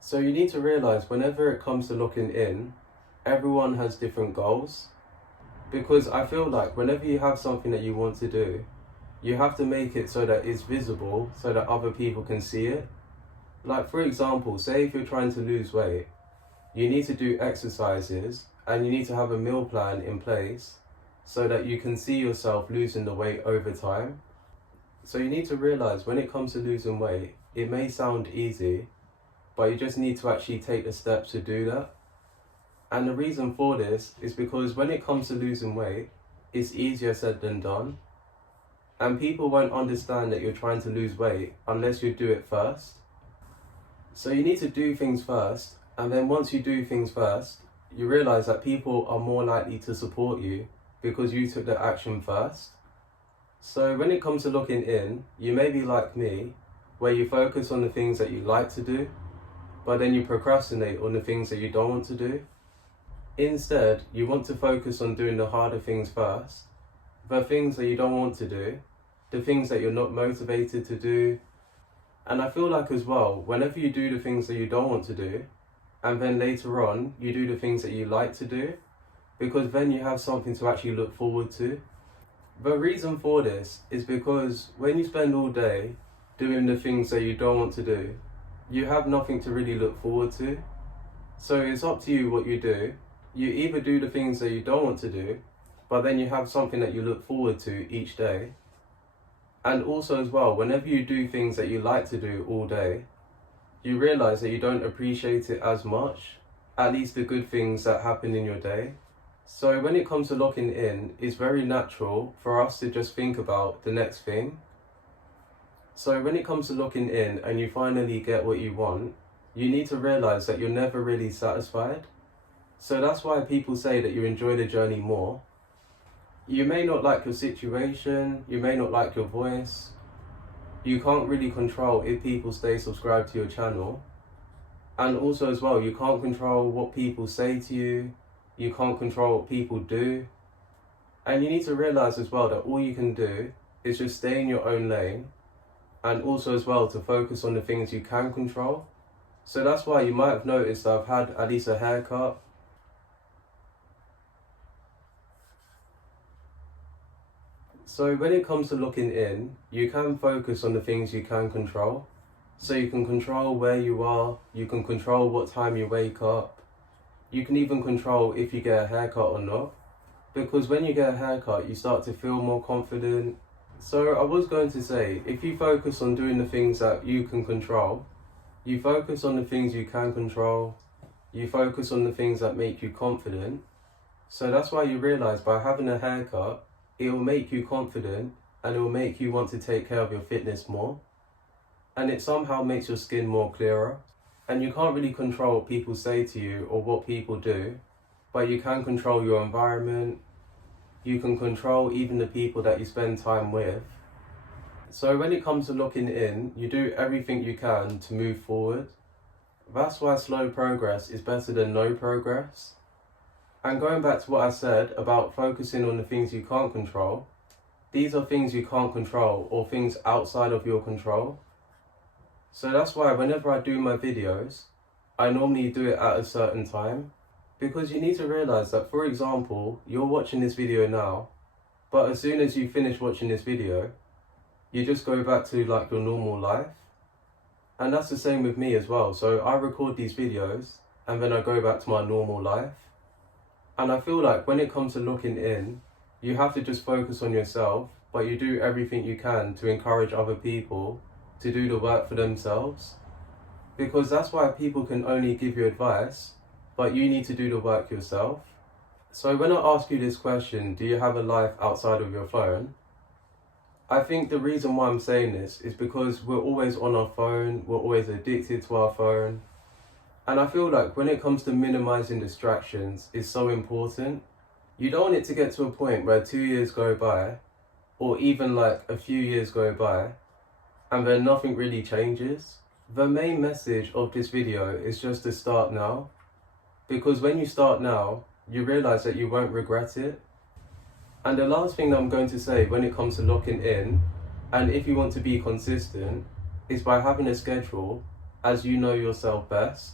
So you need to realize whenever it comes to looking in, everyone has different goals. Because I feel like whenever you have something that you want to do, you have to make it so that it's visible so that other people can see it. Like for example, say if you're trying to lose weight, you need to do exercises and you need to have a meal plan in place so that you can see yourself losing the weight over time. So you need to realize when it comes to losing weight, it may sound easy, but you just need to actually take the steps to do that. And the reason for this is because when it comes to losing weight, it's easier said than done. And people won't understand that you're trying to lose weight unless you do it first. So you need to do things first, and then once you do things first, you realize that people are more likely to support you because you took the action first. So when it comes to looking in, you may be like me, where you focus on the things that you like to do, but then you procrastinate on the things that you don't want to do. Instead, you want to focus on doing the harder things first, the things that you don't want to do, the things that you're not motivated to do. And I feel like as well, whenever you do the things that you don't want to do, and then later on, you do the things that you like to do, because then you have something to actually look forward to. The reason for this is because when you spend all day doing the things that you don't want to do, you have nothing to really look forward to. So it's up to you what you do. You either do the things that you don't want to do, but then you have something that you look forward to each day. And also as well, whenever you do things that you like to do all day, you realize that you don't appreciate it as much, at least the good things that happen in your day. So when it comes to locking in, it's very natural for us to just think about the next thing. So when it comes to locking in and you finally get what you want, you need to realize that you're never really satisfied. So that's why people say that you enjoy the journey more. You may not like your situation, you may not like your voice. You can't really control if people stay subscribed to your channel. And also as well, you can't control what people say to you. You can't control what people do. And you need to realize as well that all you can do is just stay in your own lane, and also as well to focus on the things you can control. So that's why you might have noticed that I've had at least a haircut. So when it comes to looking in, you can focus on the things you can control. So you can control where you are, you can control what time you wake up, you can even control if you get a haircut or not. Because when you get a haircut, you start to feel more confident. So I was going to say, if you focus on doing the things that you can control, you focus on the things you can control, you focus on the things that make you confident. So that's why you realize by having a haircut, it will make you confident and it will make you want to take care of your fitness more. And it somehow makes your skin more clearer. And you can't really control what people say to you or what people do, but you can control your environment. You can control even the people that you spend time with. So when it comes to looking in, you do everything you can to move forward. That's why slow progress is better than no progress. And going back to what I said about focusing on the things you can't control, these are things you can't control or things outside of your control. So that's why whenever I do my videos, I normally do it at a certain time. Because you need to realize that, for example, you're watching this video now, but as soon as you finish watching this video, you just go back to like your normal life. And that's the same with me as well. So I record these videos and then I go back to my normal life. And I feel like when it comes to looking in, you have to just focus on yourself, but you do everything you can to encourage other people to do the work for themselves. Because that's why people can only give you advice, but you need to do the work yourself. So when I ask you this question, do you have a life outside of your phone? I think the reason why I'm saying this is because we're always on our phone, we're always addicted to our phone. And I feel like when it comes to minimizing distractions, it's so important. You don't want it to get to a point where 2 years go by, or even like a few years go by, and then nothing really changes. The main message of this video is just to start now. Because when you start now, you realize that you won't regret it. And the last thing that I'm going to say when it comes to locking in, and if you want to be consistent, is by having a schedule as you know yourself best.